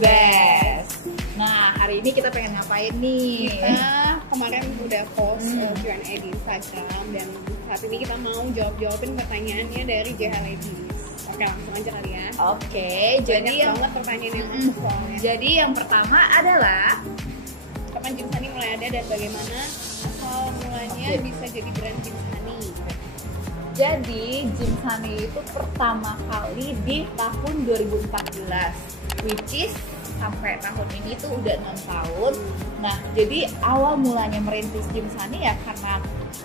best. Nah, hari ini kita pengen ngapain nih? Kita kemarin udah post Q&A di Instagram dan saat ini kita mau jawabin pertanyaannya dari JH Ladies. Oke, langsung aja kali ya. Oke, jadi Banyak banget pertanyaan yang masuk soalnya. Jadi yang pertama adalah Kapan Jeans Honey mulai ada dan bagaimana asal mulanya bisa jadi brand Jeans Honey? Jadi Jeans Honey itu pertama kali di tahun 2014, which is sampai tahun ini tuh udah 6 tahun. Nah, jadi awal mulanya merintis Jeans Honey ya karena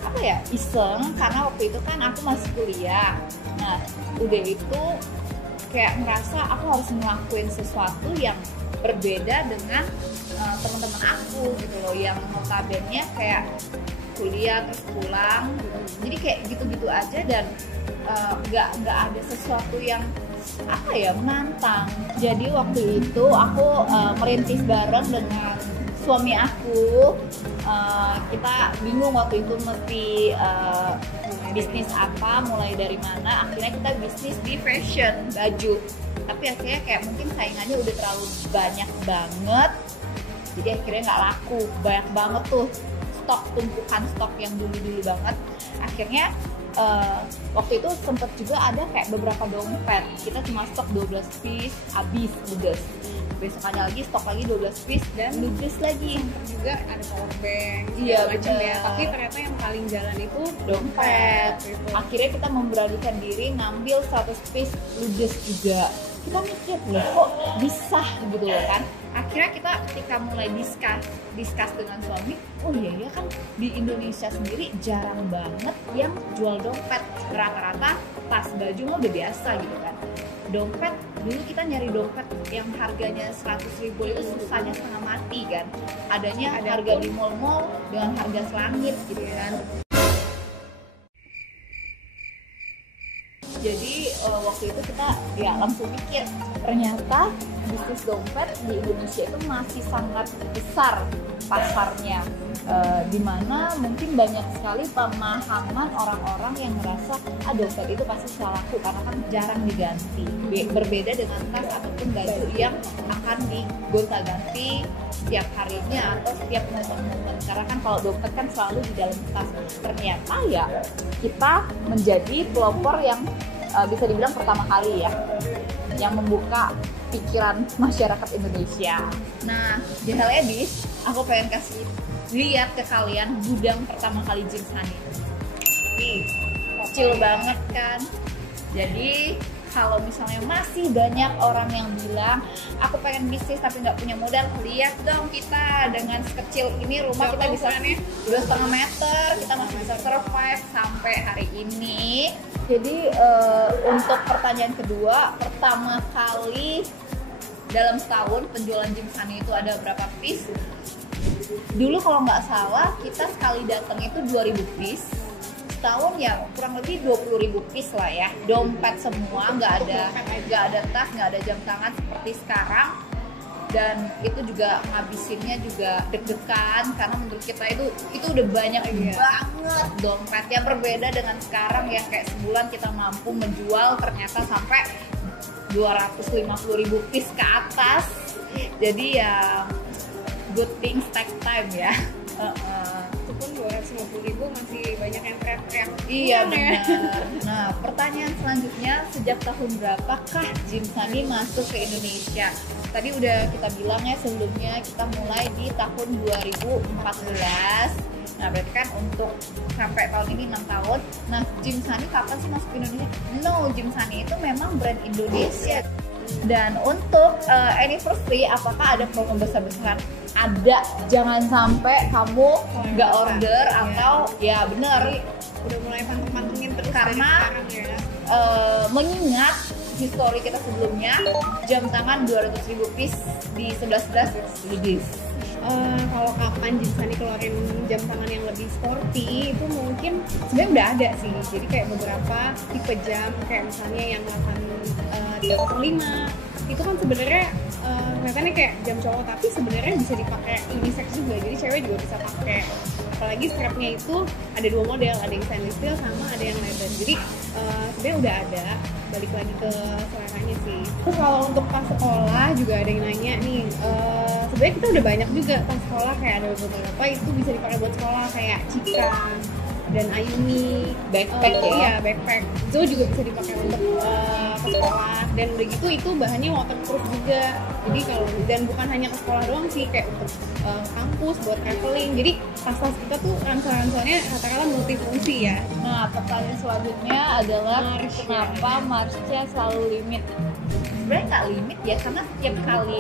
apa ya, iseng, karena waktu itu kan aku masih kuliah. Nah, udah itu kayak ngerasa aku harus ngelakuin sesuatu yang berbeda dengan teman-teman aku gitu loh, yang notabene kayak kuliah terus pulang gitu. Jadi kayak gitu-gitu aja dan nggak ada sesuatu yang apa ya, menantang. Jadi waktu itu aku merintis bareng dengan suami aku. Kita bingung waktu itu mesti bisnis apa, mulai dari mana. Akhirnya kita bisnis di fashion baju, tapi akhirnya kayak mungkin saingannya udah terlalu banyak banget, jadi akhirnya nggak laku. Banyak banget tuh tumpukan stok yang dulu banget. Akhirnya waktu itu sempet juga ada kayak beberapa dompet, kita cuma stok 12 piece, habis ludes. Besokannya lagi stok lagi 12 piece dan ludes lagi. Juga ada power bank, iya macam bener. ya. Tapi ternyata yang paling jalan itu dompet. gitu. Akhirnya kita memberanikan diri ngambil 100 piece ludes juga. Kita mikir loh, kok bisa gitu loh kan. Akhirnya kita ketika mulai discuss dengan suami, oh iya kan di Indonesia sendiri jarang banget yang jual dompet. Rata-rata tas baju mah udah biasa gitu kan. Dompet, dulu kita nyari dompet yang harganya 100.000 itu susahnya setengah mati kan. Adanya harga di mall-mall dengan harga selangit gitu kan. Jadi waktu itu kita ya langsung pikir, ternyata bisnis dompet di Indonesia itu masih sangat besar pasarnya, dimana mungkin banyak sekali pemahaman orang-orang yang merasa dompet itu pasti salah laku karena kan jarang diganti. Berbeda dengan tas ataupun baju yang akan digonta-ganti setiap harinya atau setiap momen-momen, karena kan kalau dompet kan selalu di dalam tas. Ternyata ya kita menjadi pelopor yang bisa dibilang pertama kali ya yang membuka pikiran masyarakat Indonesia. Nah, JH Ladies, aku pengen kasih lihat ke kalian gudang pertama kali Jeans Honey. Nih, kecil banget kan. Jadi kalau misalnya masih banyak orang yang bilang aku pengen bisnis tapi nggak punya modal, lihat dong kita dengan sekecil ini rumah kita bisa 2,5 meter, kita masih bisa survive sampai hari ini. Jadi untuk pertanyaan kedua, pertama kali dalam setahun penjualan Jeans Honey itu ada berapa piece? Dulu kalau nggak salah kita sekali datang itu 2.000 piece. Setahun ya kurang lebih 20.000 piece lah ya. Dompet semua, nggak ada tas, nggak ada jam tangan seperti sekarang. Dan itu juga ngabisinnya juga deg-degan karena menurut kita itu udah banyak banget dompet. Yang berbeda dengan sekarang yang kayak sebulan kita mampu menjual ternyata sampai 250.000 piece ke atas. Jadi ya good things take time ya. Itu pun 250.000 masih banyak yang teriak-teriak. Iya benar. Nah, pertanyaan selanjutnya, sejak tahun berapakah Jeans Honey masuk ke Indonesia? Tadi udah kita bilang ya sebelumnya, kita mulai di tahun 2014. Nah, berarti kan untuk sampai tahun ini 6 tahun. Nah, Jeans Honey kapan sih masuk ke Indonesia? No, Jeans Honey itu memang brand Indonesia. Dan untuk anniversary, apakah ada promo besar-besaran? Ada, jangan sampai kamu nggak order atau ya bener udah mulai panteng-pantengin terus karena ya. Mengingat histori kita sebelumnya, jam tangan 200.000 piece di 11 ladies. Kalau kapan Jeans Honey keluarin jam tangan yang lebih sporty itu mungkin sebenarnya udah ada sih. Jadi kayak beberapa tipe jam kayak misalnya yang 805 itu kan sebenarnya kelihatannya kayak jam cowok tapi sebenarnya bisa dipakai unisex juga. Jadi cewek juga bisa pakai Apalagi strapnya itu ada 2 model, ada yang stainless steel sama ada yang leather. Jadi sebenarnya udah ada, balik lagi ke seleranya sih. Terus kalau untuk tas sekolah juga ada yang nanya nih, sebenarnya kita udah banyak juga tas sekolah, kayak ada beberapa itu bisa dipakai buat sekolah kayak Cika dan Ayumi, Backpack ya? Iya, backpack itu juga bisa dipakai untuk ke sekolah, dan udah gitu itu bahannya waterproof juga. Jadi kalau, dan bukan hanya ke sekolah doang sih, kayak untuk kampus buat traveling. Jadi tas-tas kita tuh ransel-ranselnya katakanlah multifungsi ya. Nah, pertanyaan selanjutnya adalah Mars, kenapa Marsnya selalu limit? Sebenarnya nggak limit ya, karena setiap kali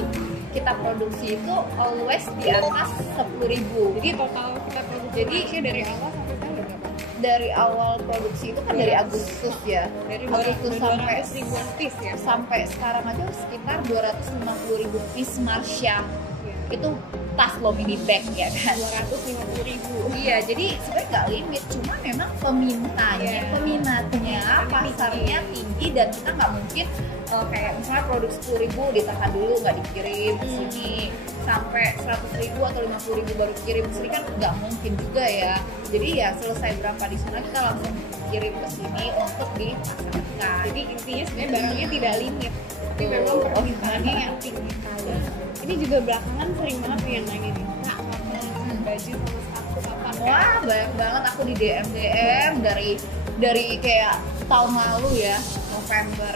kita produksi itu always di atas 10.000. Jadi total kita produksi Jadi dari awal sampai sekarang udah berapa? Dari awal produksi itu kan dari Agustus ya, Dari Agustus sampai 200 ribuan piece ya. sampai sekarang aja sekitar 250.000 piece Marsha. Itu tas lo mini bag ya kan. 250.000. Iya, jadi sebenarnya nggak limit, cuma memang peminatnya pasarnya tinggi, dan kita nggak mungkin kayak misalnya produk 10.000 ditahan dulu nggak dikirim ke sini, sampai 100.000 atau 50.000 baru kirim ke sini kan nggak mungkin juga ya. Jadi ya selesai berapa di sana kita langsung kirim ke sini untuk dipasarkan. Jadi intinya sebenarnya barangnya tidak limit, tapi memang permintaannya yang tinggi sekali. Ini juga belakangan sering banget nih yang nanya nih, Kak, kapan baju sama sepatu kapan? Wah, banyak banget aku di DM dari kayak tahun lalu ya, November.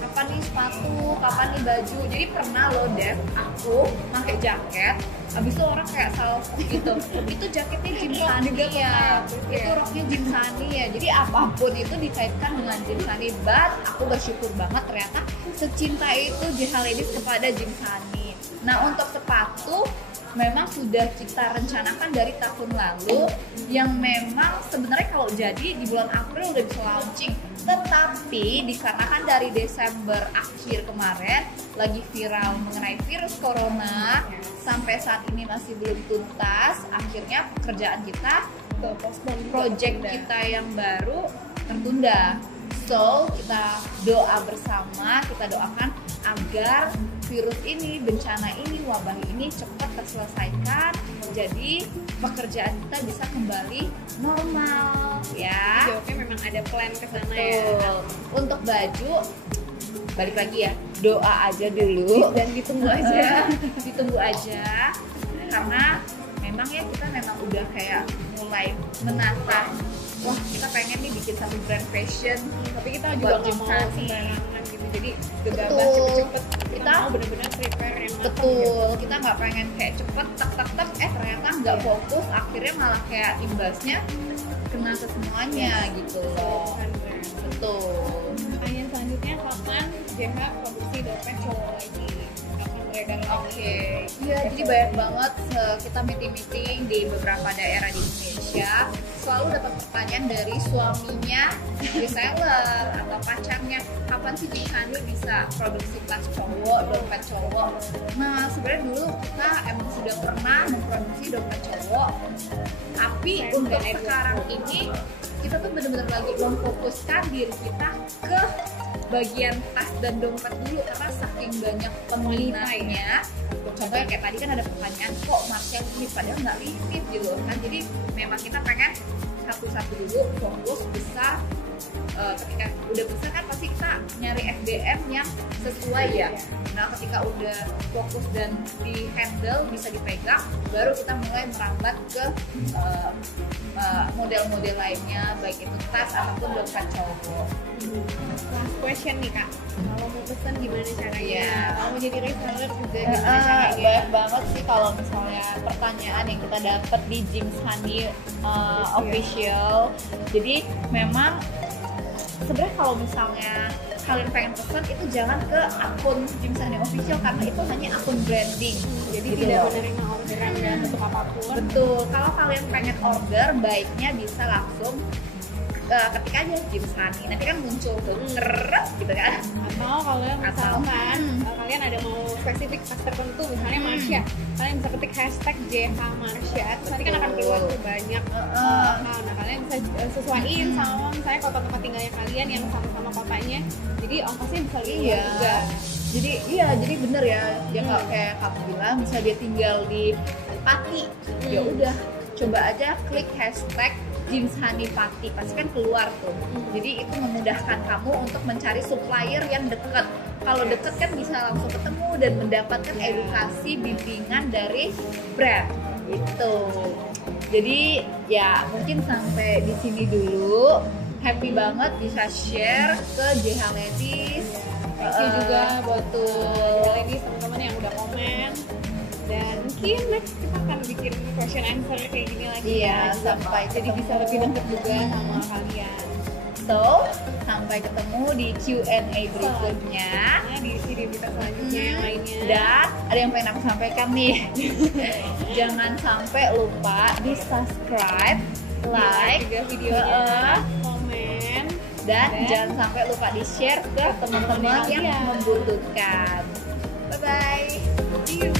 Kapan nih sepatu, kapan nih baju. Jadi pernah loh Dev, aku pakai jaket, habis itu orang kayak salah gitu. Itu jaketnya Jim Sunny ya, itu roknya Jim Sunny ya. Jadi apapun itu dikaitkan dengan Jim Sunny. But aku bersyukur banget ternyata secinta itu JH Ladies kepada Jim Sunny. Nah, untuk sepatu memang sudah kita rencanakan dari tahun lalu, yang memang sebenarnya kalau jadi di bulan April udah bisa launching, tetapi dikarenakan dari Desember akhir kemarin lagi viral mengenai virus corona, sampai saat ini masih belum tuntas. Akhirnya pekerjaan kita, project kita yang baru tertunda. So, kita doa bersama, kita doakan agar virus ini, bencana ini, wabah ini cepat terselesaikan. Jadi pekerjaan kita bisa kembali normal ya. Jawabnya memang ada plan ke sana ya. Betul. Untuk baju, balik lagi ya, doa aja dulu Dan ditunggu aja. ditunggu aja, karena memang ya kita memang udah kayak mulai menata, wah kita pengen nih bikin satu brand fashion, Tapi kita juga buat nggak Jim mau Sunny. sembarangan gitu. Jadi gegabah Betul. cepet-cepet. Kita Kita- mau benar-benar prepare yang matang gitu. Betul, kita nggak pengen kayak cepet tak ternyata nggak fokus, akhirnya malah kayak imbasnya kena ke semuanya gitu loh. Bukan brand. Betul. Pertanyaan selanjutnya, kapan JH produksi dompet cowok lagi? Kapan beredar lagi? Oke, iya jadi banyak banget kita meeting di beberapa daerah di Indonesia, selalu dapat pertanyaan dari suaminya reseller atau pacarnya, kapan sih Jim Sunny bisa produksi tas cowok, dompet cowok. Nah sebenarnya dulu kita emang sudah pernah memproduksi dompet cowok, tapi untuk sekarang ini kita tuh benar-benar lagi memfokuskan diri kita ke bagian tas dan dompet dulu, karena saking banyak peminatnya. Contohnya kayak tadi kan ada pertanyaan, kok Marsha limit, padahal nggak limit gitu kan. Jadi memang kita pengen satu-satu dulu fokus besar. Ketika udah besar kan pasti kita nyari FDM yang sesuai ya. Nah ketika udah fokus dan di handle bisa dipegang, baru kita mulai merambat ke model-model lainnya, baik itu tas ataupun dompet cowok. Last question nih Kak, kalau mau pesen gimana caranya? Iya. Kalau mau jadi reseller juga gimana caranya? Banyak banget sih kalau misalnya pertanyaan yang kita dapat di Jim Sunny official. Jadi memang sebenarnya kalau misalnya kalian pengen pesen itu jangan ke akun Jim Sunny official, karena itu hanya akun branding. Jadi Gitu tidak loh. menerima orderan dan untuk apapun. Betul. Kalau kalian pengen order, baiknya bisa langsung ketik aja Jim Sunny. Nanti kan muncul tuh gitu kan. Atau kalian misalkan Atau- kalian ada mau spesifik tas tertentu, misalnya Marsha, kalian bisa ketik hashtag JH Marsha, terus nanti kan akan keluar tuh banyak account. Nah kalian bisa sesuaiin sama misalnya kota tempat tinggalnya kalian yang sama-sama kotanya, jadi ongkosnya bisa lebih Iya. juga. Jadi bener ya, dia nggak kayak kamu bilang, misalnya dia tinggal di Pati, ya udah coba aja klik hashtag Jeans Hanifati, pasti kan keluar tuh. Jadi itu memudahkan kamu untuk mencari supplier yang dekat. Kalau deket kan bisa langsung ketemu dan mendapatkan edukasi bimbingan dari brand itu. Jadi ya mungkin sampai di sini dulu. Happy banget bisa share ke JH Ladies. Thank you juga buat ladies teman-teman yang udah komen. Dan mungkin next kita akan bikin question answer kayak gini lagi. Iya, sampai jadi bisa lebih dekat juga sama kalian. So, sampai ketemu di Q&A berikutnya. Di video kita selanjutnya yang lainnya. Dan ada yang pengen aku sampaikan nih. Jangan sampai lupa di subscribe, like juga videonya, komen, dan jangan sampai lupa di share ke teman-teman yang membutuhkan. Bye bye. See you.